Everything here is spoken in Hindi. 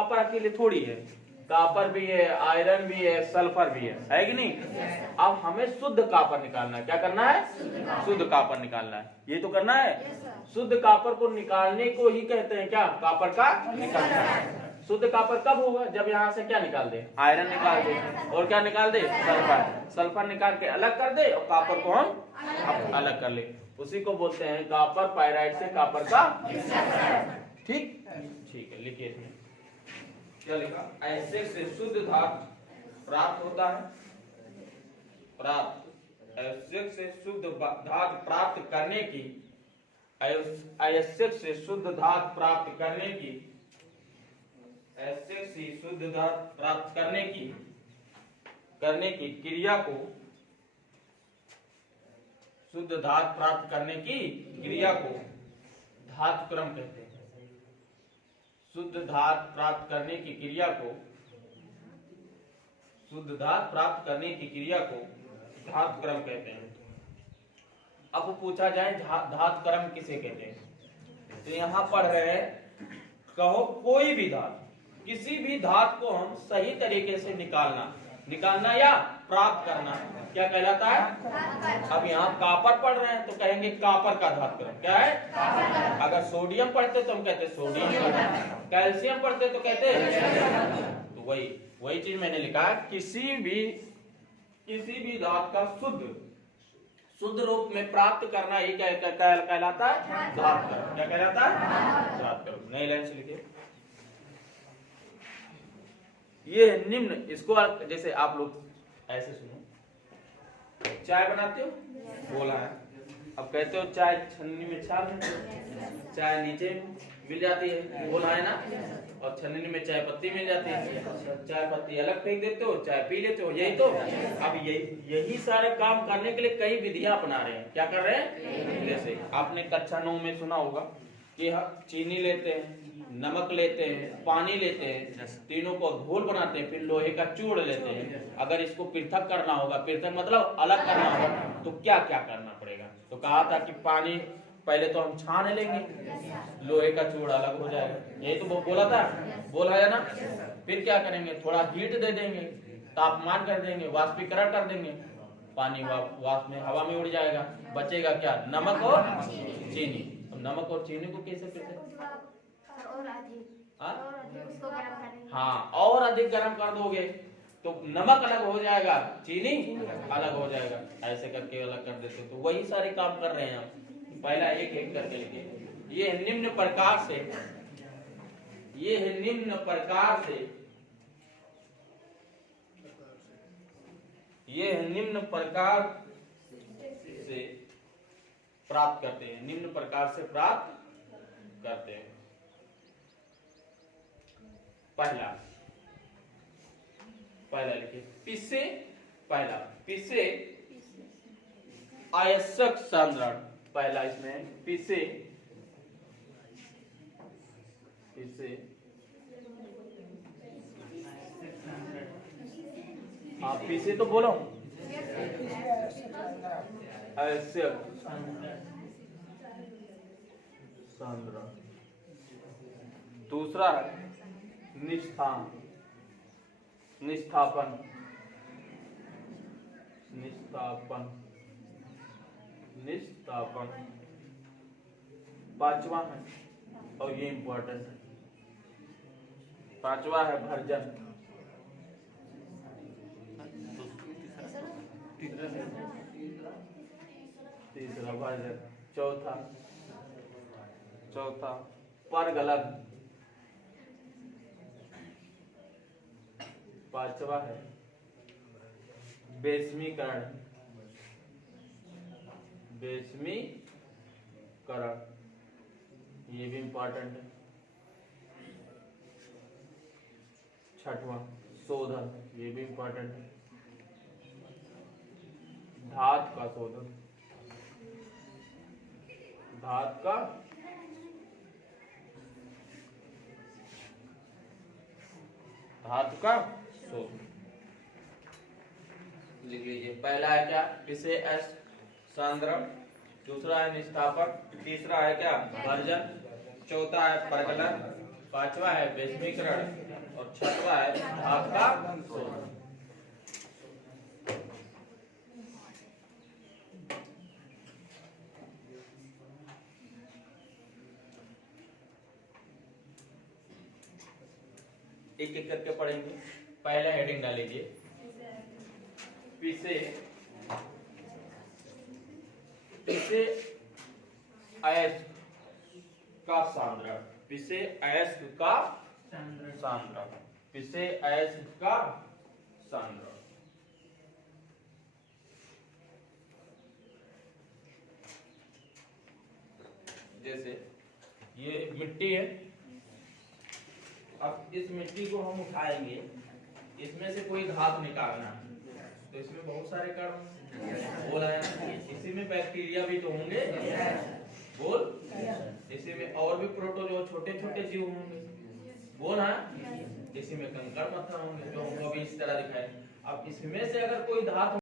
कॉपर अकेले थोड़ी है, कॉपर भी है, आयरन भी है, सल्फर भी है कि नहीं। अब हमें शुद्ध कॉपर निकालना है। क्या करना है? शुद्ध कॉपर निकालना है। ये तो करना है। शुद्ध कॉपर को निकालने को ही कहते हैं क्या? कॉपर का निकालना। शुद्ध कॉपर कब होगा? जब यहाँ से क्या निकाल दे? आयरन निकाल दे, और क्या निकाल दे? सल्फर। सल्फर निकाल के अलग कर दे और कॉपर को हम अलग कर ले, उसी को बोलते हैं कॉपर पाइराइट से कॉपर का। ठीक ठीक है, लिखिए इसमें क्या लिखा? ऐसे से शुद्ध धातु प्राप्त होता है। प्राप्त, आवश्यक से शुद्ध धातु प्राप्त करने की, आवश्यक से शुद्ध धातु प्राप्त करने की, आवश्यक से शुद्ध धातु प्राप्त करने की क्रिया को, शुद्ध धातु प्राप्त करने की क्रिया को धातु क्रम कहते हैं। शुद्ध धातु प्राप्त करने की क्रिया को, शुद्ध धातु प्राप्त करने की क्रिया को धातु क्रम कहते हैं। अब पूछा जाए धातु क्रम किसे कहते हैं, तो यहाँ पढ़ रहे हैं, कहो कोई भी धातु, किसी भी धातु को हम सही तरीके से निकालना या प्राप्त करना क्या कहलाता है? अब यहाँ कॉपर पढ़ रहे हैं तो कहेंगे कॉपर का धातु क्रम क्या है? अगर सोडियम पढ़ते तो हम कहते सोडियम, कैल्शियम पढ़ते तो कहते। तो वही चीज मैंने लिखा है, किसी भी धातु का शुद्ध रूप में प्राप्त करना ही क्या कहलाता है? धातु क्रम। क्या कहलाता है? धातु क्रम। नई लाइन से लिखिए, ये निम्न, इसको जैसे आप लोग ऐसे सुनो, चाय बनाते हो, बोला है, अब कहते हो चाय छन्नी में छान, चाय नीचे मिल जाती है, बोला है ना, और छन्नी में चाय पत्ती मिल जाती है, चाय पत्ती अलग फेंक देते हो, चाय पी लेते हो, यही तो। अब यही सारे काम करने के लिए कई विधियां अपना रहे हैं। क्या कर रहे हैं? जैसे आपने कक्षा 9 में सुना होगा कि चीनी लेते हैं, नमक लेते हैं, पानी लेते हैं, तीनों को घोल बनाते हैं, फिर लोहे का चूड़ लेते हैं। अगर इसको पृथक करना होगा, पृथक मतलब अलग करना होगा, तो क्या क्या करना पड़ेगा? तो कहा था कि पानी पहले तो हम छान लेंगे, लोहे का चूड़ अलग हो जाएगा, यही तो बोला था, बोला है ना। फिर क्या करेंगे? थोड़ा हीट दे देंगे, तापमान कर देंगे, वाष्पीकरण कर देंगे, पानी वाष्प में हवा में उड़ जाएगा, बचेगा क्या? नमक और चीनी। नमक और चीनी को कैसे हाँ, और अधिक गर्म कर दोगे तो नमक अलग हो जाएगा, चीनी अलग हो जाएगा, ऐसे करके अलग कर देते। तो वही सारे काम कर रहे हैं हम। पहला एक एक करके लिखिए। ये निम्न प्रकार से, ये है निम्न प्रकार से, ये निम्न प्रकार से प्राप्त करते हैं, निम्न प्रकार से प्राप्त करते हैं। पहला लिखिए, पिसे, पहला पिसे आवश्यक सांद्रण, पहला इसमें पिसे आप पिसे तो बोलो, आवश्यक सांद्रण। दूसरा है निस्थापन, पांचवा है, और ये इंपॉर्टेंट है, पांचवा है भर्जन। तीसरा भर्जन। चौथा परगलन। पांचवा है बेसमीकरण, ये भी इंपॉर्टेंट है। छठवां शोधन, ये भी इंपॉर्टेंट है, धातु का शोधन, धातु का शोधन लिख लीजिए। पहला है क्या? पिसे सांद्रण, दूसरा है निस्थापन, तीसरा है क्या? भर्जन, चौथा है परगलन, पांचवा है बेसमीकरण और छठवा है धातु का शोधन। एक एक करके पढ़ेंगे। पहले हेडिंग डाल लीजिए, पिसे अयस्क का सांद्रण। पिसे अयस्क का सांद्रण। पिसे अयस्क का सांद्रण। जैसे ये मिट्टी है, अब इस मिट्टी को हम उठाएंगे, इसमें से कोई धातु निकालना है, तो इसमें बहुत सारे कण बोला है, इसी में बैक्टीरिया भी तो होंगे, बोल, इसी में और भी प्रोटोजोआ छोटे छोटे जीव होंगे, बोल है, इसी में कंकड़ पत्थर होंगे जो हमको अभी इस तरह दिखाए। अब इसमें से अगर कोई धातु